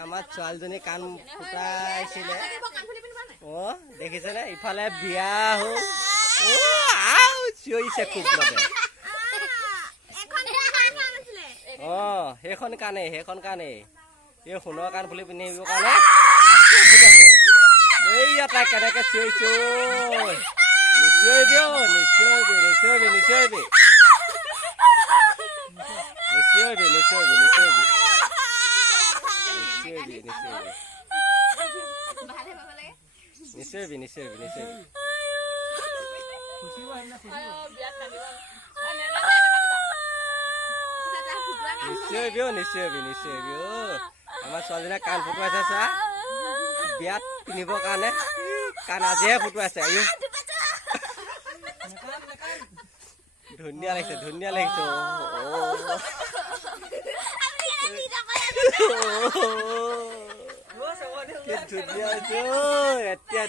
আমাৰ ছোৱালীজনী কাণ ফুটাইছিলে দেখিছেনে ইফালে বিয়া হ'ল চিঞৰিছে খুব মানে সেইখন কাণেই এই সোণৰ কাণ ফুলি পিন্ধিব কাৰণে এইয়া তাই কেনেকে চিঞৰিছে নিচিঞৰিবি আমাৰ ছোৱালীজনীয়ে কাণ ফুটুৱাইছে চা বিয়াত পিন্ধিবৰ কাৰণে কাণ আজিহে ফুটুৱাইছে ধুনীয়া লাগিছে ধুনীয়া ধুনীয়া এতিয়া